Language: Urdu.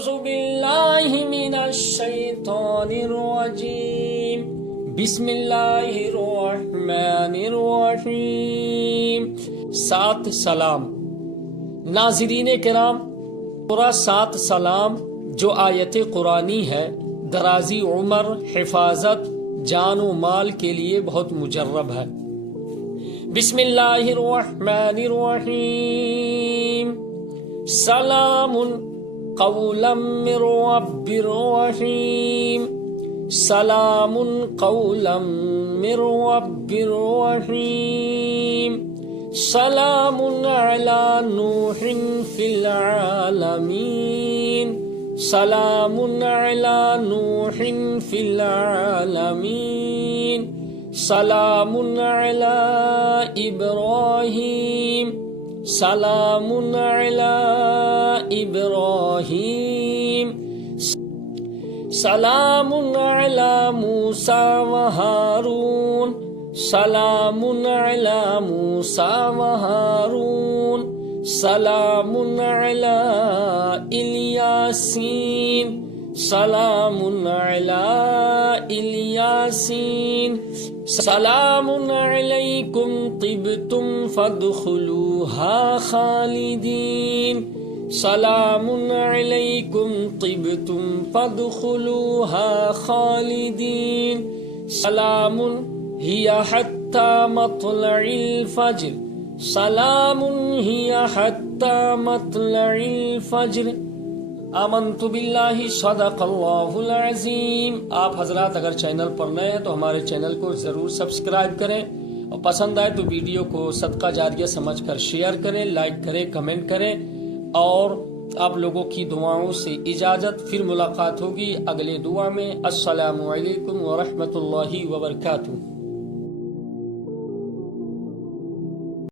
أعوذ بالله من الشيطان الرجيم بسم اللہ الرحمن الرحیم۔ 7 سلام۔ ناظرین کرام، سورہ 7 سلام جو آیت قرآنی ہے، درازی عمر، حفاظت، جان و مال کے لیے بہت مجرب ہے۔ بسم اللہ الرحمن الرحیم۔ سلام قولا من رب رحیم۔ سلام قولا من رب رحیم۔ سلام علی نوح فی العالمین۔ سلام علی نوح فی العالمین۔ سلام علی ابراہیم۔ سلام علی ابراہیم۔ سلام علی موسیٰ و ہارون۔ سلام علی موسیٰ و ہارون۔ سلام علی الیاسین۔ سلام علی الیاسین۔ سلام علیکم طبتم فادخلوها خالدین۔ سلام علیکم طبتم فادخلوها خالدین۔ سلام ہی حتی مطلع الفجر۔ سلام ہی حتی مطلع الفجر۔ آمنت باللہ، صدق اللہ العظیم۔ آپ حضرات اگر چینل پر نئے ہیں تو ہمارے چینل کو ضرور سبسکرائب کریں، اور پسند آئے تو ویڈیو کو صدقہ جاریہ سمجھ کر شیئر کریں، لائک کریں، کمنٹ کریں، اور آپ لوگوں کی دعاؤں سے اجازت۔ پھر ملاقات ہوگی اگلے دعا میں۔ السلام علیکم ورحمۃ اللہ وبرکاتہ۔